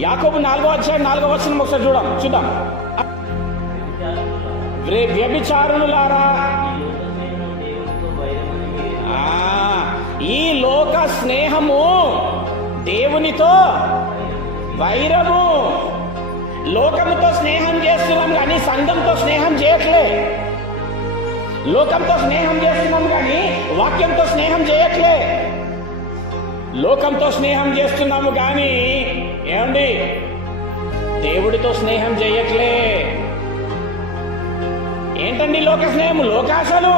యాకోబు 4:4 ఒకసారి చూద్దాం. వ్యభిచారులారా, ఈ లోక స్నేహము దేవునితో వైరము. లోకముతో స్నేహం చేస్తున్నాం కానీ సంఘంతో స్నేహం చేయట్లే. లోకంతో స్నేహం చేస్తున్నాం కానీ వాక్యంతో స్నేహం చేయట్లే. లోకంతో స్నేహం చేస్తున్నాము కానీ ఏమండి దేవుడితో స్నేహం చేయట్లే. ఏంటండి లోక స్నేహం? లోకాశలు.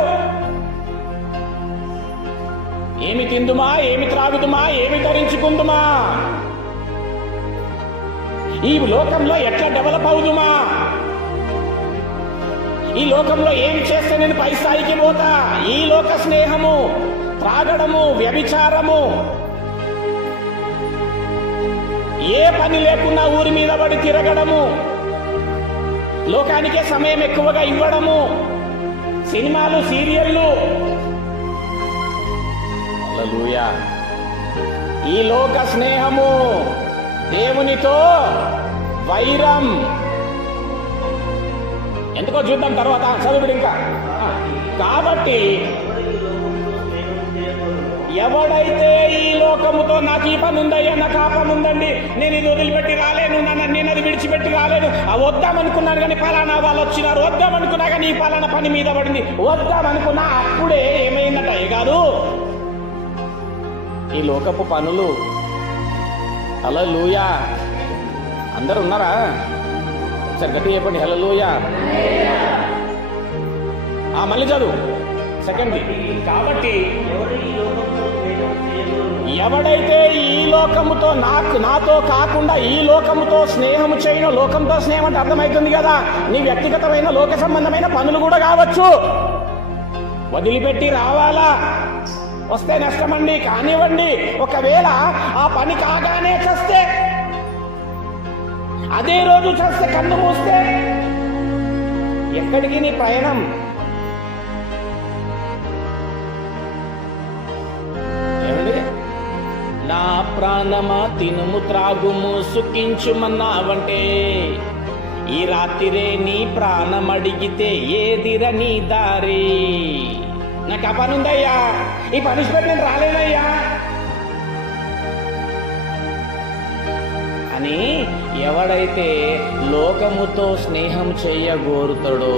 ఏమి తిందుమా, ఏమి త్రాగుదుమా, ఏమి ధరించుకుందుమా, ఈ లోకంలో ఎట్లా డెవలప్ అవుదుమా, ఈ లోకంలో ఏమి చేస్తే నేను పై స్థాయికి పోతా. ఈ లోక స్నేహము, త్రాగడము, వ్యభిచారము, ఏ పని లేకున్నా ఊరి మీద పడి తిరగడము, లోకానికే సమయం ఎక్కువగా ఇవ్వడము, సినిమాలు, సీరియళ్ళు. హల్లెలూయా. ఈ లోక స్నేహము దేవునితో వైరం. ఎందుకో చూద్దాం తర్వాత, చదువుడు ఇంకా. కాబట్టి ఎవడైతే ఈ లోకముతో నాకు ఈ పని ఉందయ్యా, నాకు ఆ పని ఉందండి, నేను ఇది వదిలిపెట్టి రాలేను, నేను అది విడిచిపెట్టి రాలేను, వద్దామనుకున్నాను కానీ పలానా వాళ్ళు వచ్చినారు, వద్దామనుకున్నా కానీ ఈ పలానా పని మీద పడింది, వద్దామనుకున్నా, అప్పుడే ఏమైందట కాదు ఈ లోకపు పనులు. హల్లెలూయా. అందరు ఉన్నారా? సరే గట్టి చెప్పండి హల్లెలూయా. మళ్ళీ చదువు సెకండ్. కాబట్టి ఎవడైతే ఈ లోకముతో నాతో కాకుండా ఈ లోకముతో స్నేహము చేయను, లోకంతో స్నేహం అంటే అర్థమవుతుంది కదా, నీ వ్యక్తిగతమైన లోక సంబంధమైన పనులు కూడా కావచ్చు, వదిలిపెట్టి రావాలా. వస్తే నష్టమండి, కానివ్వండి. ఒకవేళ ఆ పని కాగానే చస్తే, అదే రోజు చస్తే, కన్ను మూస్తే ఎక్కడికి నీ ప్రయాణం? ఏమండి? నా ప్రాణమా తినుము త్రాగుము సుఖించుమన్నావంటే, ఈ రాత్రిరే నీ ప్రాణం అడిగితే ఏదిర నీ దారి. నాకు ఆ పని ఉందయ్యా, ఈ పనిష్మెంట్ నేను రాలేనయ్యా అని ఎవడైతే లోకముతో స్నేహం చేయగోరుతాడో,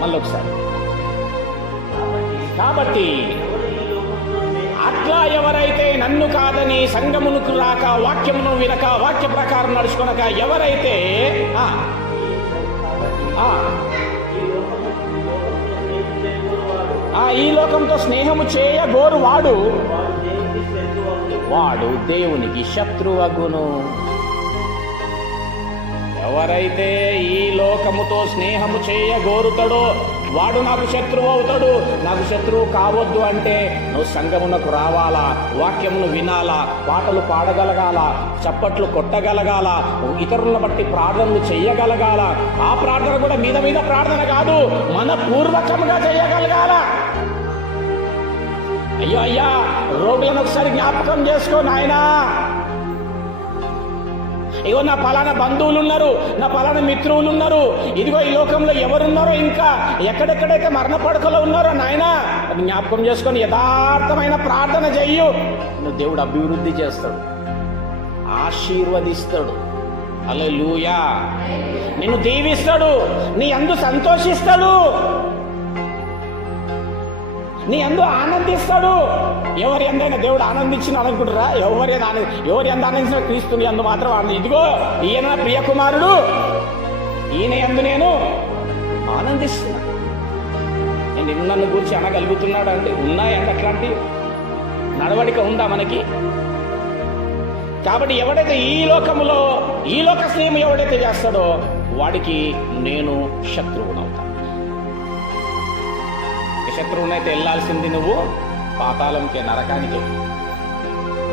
మళ్ళొకసారి, కాబట్టి అట్లా ఎవరైతే నన్ను కాదని సంగమునకు రాక, వాక్యమును వినక, వాక్య ప్రకారం నడుచుకొనక ఎవరైతే ఈ లోకంతో స్నేహము చేయగోరు వాడు దేవునికి శత్రువగును. ఎవరైతే ఈ లోకముతో స్నేహము చేయగోరుతాడో వాడు నాకు శత్రువు అవుతాడు. నాకు శత్రువు కావద్దు అంటే నువ్వు సంఘమునకు రావాలా, వాక్యమును వినాలా, పాటలు పాడగలగాల, చప్పట్లు కొట్టగలగాల, ఇతరులను బట్టి ప్రార్థనలు చెయ్యగలగాల. ఆ ప్రార్థన కూడా మీద ప్రార్థన కాదు, మన పూర్వకముగా చెయ్యగలగాల. అయ్యా రోగులను ఒకసారి జ్ఞాపకం చేసుకో నాయనా. ఇగో నా పలానా బంధువులు ఉన్నారు, నా పలానా మిత్రువులు ఉన్నారు, ఇదిగో ఈ లోకంలో ఎవరున్నారో, ఇంకా ఎక్కడెక్కడైతే మరణ పడకలో ఉన్నారో నాయనా, అది జ్ఞాపకం చేసుకొని యథార్థమైన ప్రార్థన చెయ్యు. నువ్వు దేవుడు అభివృద్ధి చేస్తాడు, ఆశీర్వదిస్తాడు. హల్లెలూయా. నిన్ను దీవిస్తాడు, నీ యందు సంతోషిస్తాడు, నీ యందు ఆనందిస్తాడు. ఎవరి ఎందైనా దేవుడు ఆనందించిన అనుకుంటారా? ఎవరి ఎందు ఆనందించిన క్రీస్తుని యందు మాత్రం ఆనంది. ఇదిగో ఈయన ప్రియ కుమారుడు, ఈయన యందు నేను ఆనందిస్తున్నా. నేను నన్ను గురించి అనగలుగుతున్నాడు అంటే ఉన్నాయండి అట్లాంటి నడవడిక ఉందా మనకి? కాబట్టి ఎవడైతే ఈ లోకములో ఈ లోక స్నేహం ఎవడైతే చేస్తాడో వాడికి నేను శత్రువునవుతా. శత్రువునైతే వెళ్ళాల్సింది నువ్వు పాతాళంకే, నరకానికి.